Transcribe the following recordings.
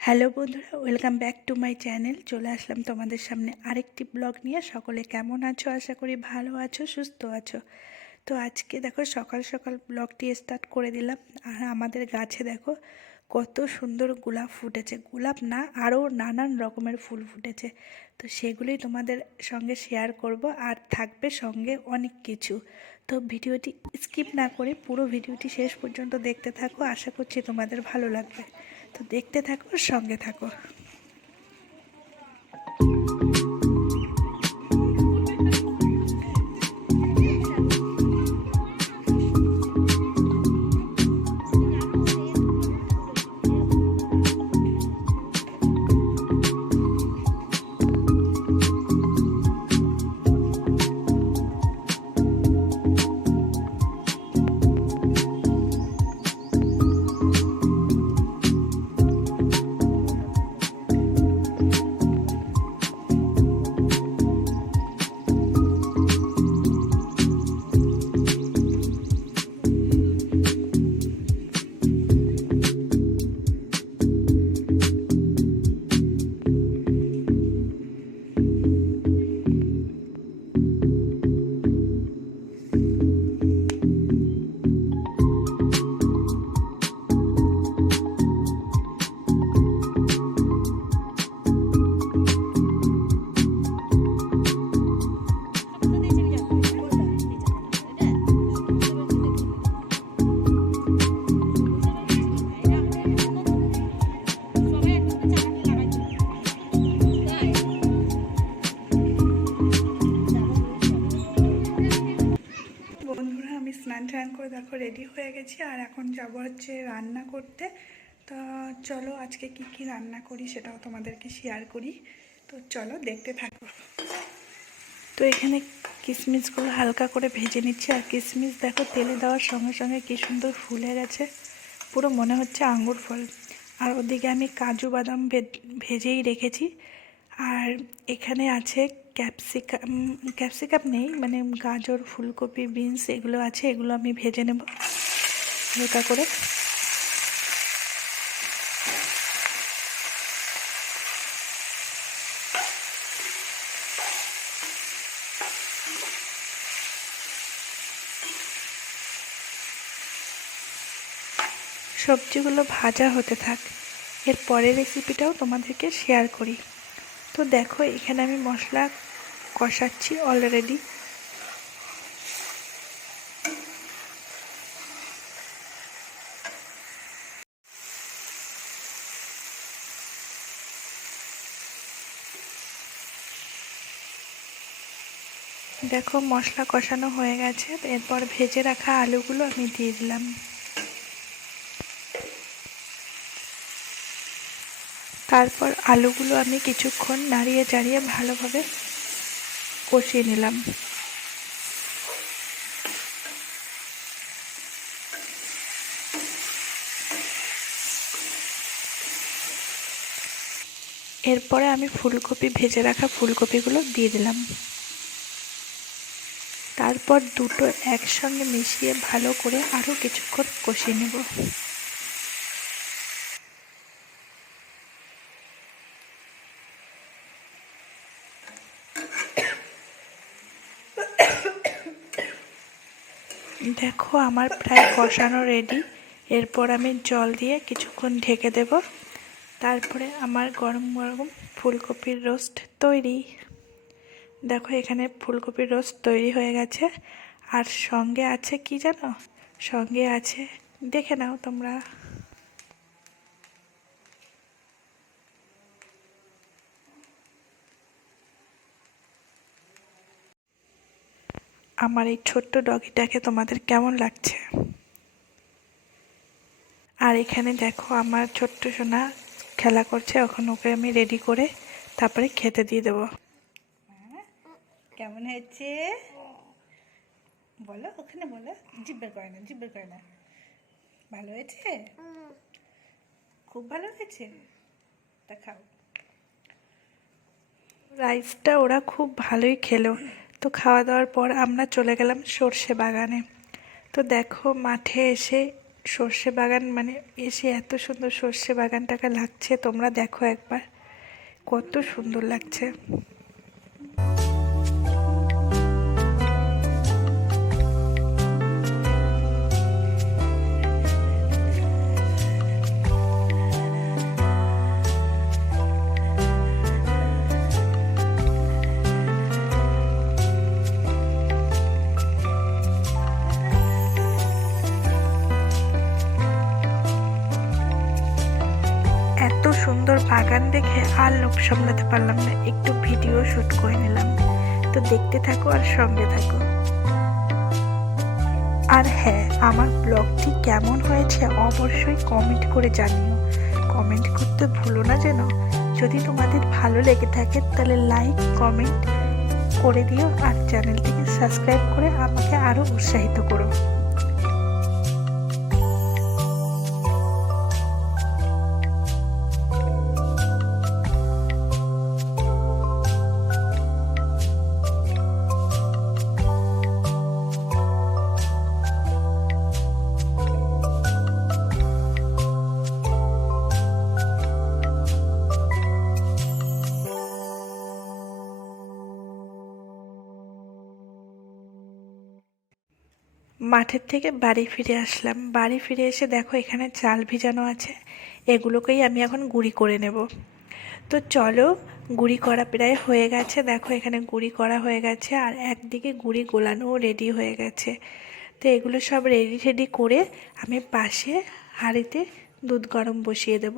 Hello বন্ধুরা, welcome back to my channel. চলে আসলাম তোমাদের সামনে আরেকটি ব্লগ নিয়ে। সকলে কেমন আছো? আশা করি ভালো আছো, সুস্থ আছো। তো আজকে দেখো সকাল সকাল ব্লগটি স্টার্ট করে দিলাম। আর আমাদের গাছে দেখো কত সুন্দর গোলাপ ফুটেছে। গোলাপ না, আরও নানান রকমের ফুল ফুটেছে। তো সেগুলোই তোমাদের সঙ্গে শেয়ার করব, আর থাকবে সঙ্গে অনেক কিছু। তো ভিডিওটি স্কিপ না করে পুরো ভিডিওটি শেষ পর্যন্ত দেখতে থাকো। আশা করছি তোমাদের ভালো লাগবে। তো দেখতে থাকো, সঙ্গে থাকো। বন্ধুরা, আমি স্নান টান করে দেখো রেডি হয়ে গেছি, আর এখন যাব হচ্ছে রান্না করতে। তো চলো আজকে কি কি রান্না করি সেটাও তোমাদেরকে শেয়ার করি। তো চলো দেখতে থাকো। তো এখানে কিশমিশগুলো হালকা করে ভেজে নিচ্ছি। আর কিশমিশ দেখো তেলে দেওয়ার সঙ্গে সঙ্গে কি সুন্দর ফুলে গেছে, পুরো মনে হচ্ছে আঙ্গুর ফল। আর ওদিকে আমি কাজু বাদাম ভেজেই রেখেছি। আর এখানে আছে ক্যাপসিকাম নেই, মানে গাজর, ফুলকপি, বিনস এগুলো আছে। এগুলো আমি ভেজে নেব হালকা করে। সবজিগুলো ভাজা হতে থাক, এর পরের রেসিপিটাও তোমাদেরকে শেয়ার করি। তো দেখো এখানে আমি মশলা কষাচ্ছি অলরেডি। দেখো মশলা কষানো হয়ে গেছে। এরপর ভেজে রাখা আলুগুলো আমি দিয়ে দিলাম। তারপর আলুগুলো আমি কিছুক্ষণ নাড়িয়ে চাড়িয়ে ভালোভাবে কষিয়ে নিলাম। এরপরে আমি ভেজে রাখা ফুলকপিগুলো দিয়ে দিলাম। তারপর দুটো একসঙ্গে মিশিয়ে ভালো করে আরও কিছুক্ষণ কষিয়ে নেব। দেখো আমার প্রায় কষানো রেডি। এরপর আমি জল দিয়ে কিছুক্ষণ ঢেকে দেব। তারপরে আমার গরম গরম ফুলকপির রোস্ট তৈরি। দেখো এখানে ফুলকপির রোস্ট তৈরি হয়ে গেছে। আর সঙ্গে আছে কি জানো? সঙ্গে আছে, দেখে নাও তোমরা। আমার এই ছোট্ট ডগিটাকে তোমাদের কেমন লাগছে? আর এখানে দেখো আমার ছোট্ট সোনা খেলা করছে। এখন ওকে আমি রেডি করে তারপরে খেতে দিয়ে দেবো। কেমন কেমন হয়েছে বলো, ওখানে বলো, জিভ বের করে না। ভালো হয়েছে, খুব ভালো হয়েছে, তা খাও। রাইসটা ওরা খুব ভালোই খেলো। তো খাওয়া দাওয়ার পর আমরা চলে গেলাম সর্ষে বাগানে। তো দেখো মাঠে এসে সর্ষে বাগান, মানে এসে এত সুন্দর সর্ষে বাগানটাকে লাগছে, তোমরা দেখো একবার কত সুন্দর লাগছে। এত সুন্দর বাগান দেখে আর লোভ সামলাতে পারলাম না, একটু ভিডিও শুট করে নিলাম। তো দেখতে থাকো আর সঙ্গে থাকো। আর হ্যাঁ, আমার ব্লগটি কেমন হয়েছে অবশ্যই কমেন্ট করে জানিও। কমেন্ট করতে ভুলো না যেন। যদি তোমাদের ভালো লেগে থাকে তাহলে লাইক কমেন্ট করে দিও, আর চ্যানেলটিকে সাবস্ক্রাইব করে আমাকে আরও উৎসাহিত করো। মাঠের থেকে বাড়ি ফিরে আসলাম। বাড়ি ফিরে এসে দেখো এখানে চাল ভিজানো আছে, এগুলোকেই আমি এখন গুঁড়ি করে নেব। তো চলো, গুঁড়ি করা প্রায় হয়ে গেছে। দেখো এখানে গুঁড়ি করা হয়ে গেছে, আর একদিকে গুঁড়ি গোলানোও রেডি হয়ে গেছে। তো এগুলো সব রেডি করে আমি পাশে হাঁড়িতে দুধ গরম বসিয়ে দেব।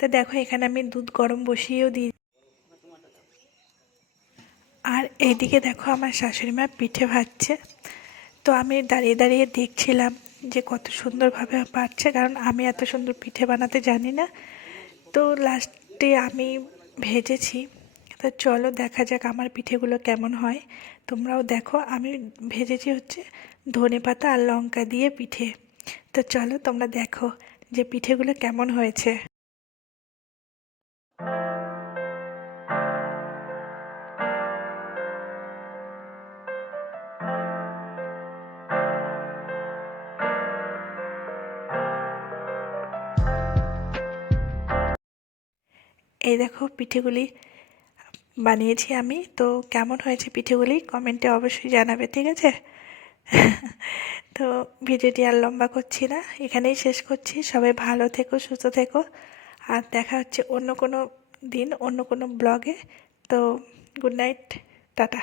তো দেখো এখানে আমি দুধ গরম বসিয়েও দিই। আর এইদিকে দেখো আমার শাশুড়ি মা পিঠে ভাজছে। তো আমি দাঁড়িয়ে দাঁড়িয়ে দেখছিলাম যে কত সুন্দরভাবে পারছে, কারণ আমি এত সুন্দর পিঠে বানাতে জানি না। তো লাস্টে আমি ভেজেছি। তো চলো দেখা যাক আমার পিঠেগুলো কেমন হয়। তোমরাও দেখো, আমি ভেজেছি হচ্ছে ধনেপাতা আর লঙ্কা দিয়ে পিঠে। তো চলো তোমরা দেখো যে পিঠেগুলো কেমন হয়েছে। এই দেখো পিঠেগুলি বানিয়েছি আমি। তো কেমন হয়েছে পিঠেগুলি কমেন্টে অবশ্যই জানাবে, ঠিক আছে? তো ভিডিওটি আর লম্বা করছি না, এখানেই শেষ করছি। সবাই ভালো থেকো, সুস্থ থেকো, আর দেখা হচ্ছে অন্য কোনো দিন অন্য কোনো ব্লগে। তো গুড নাইট, টাটা।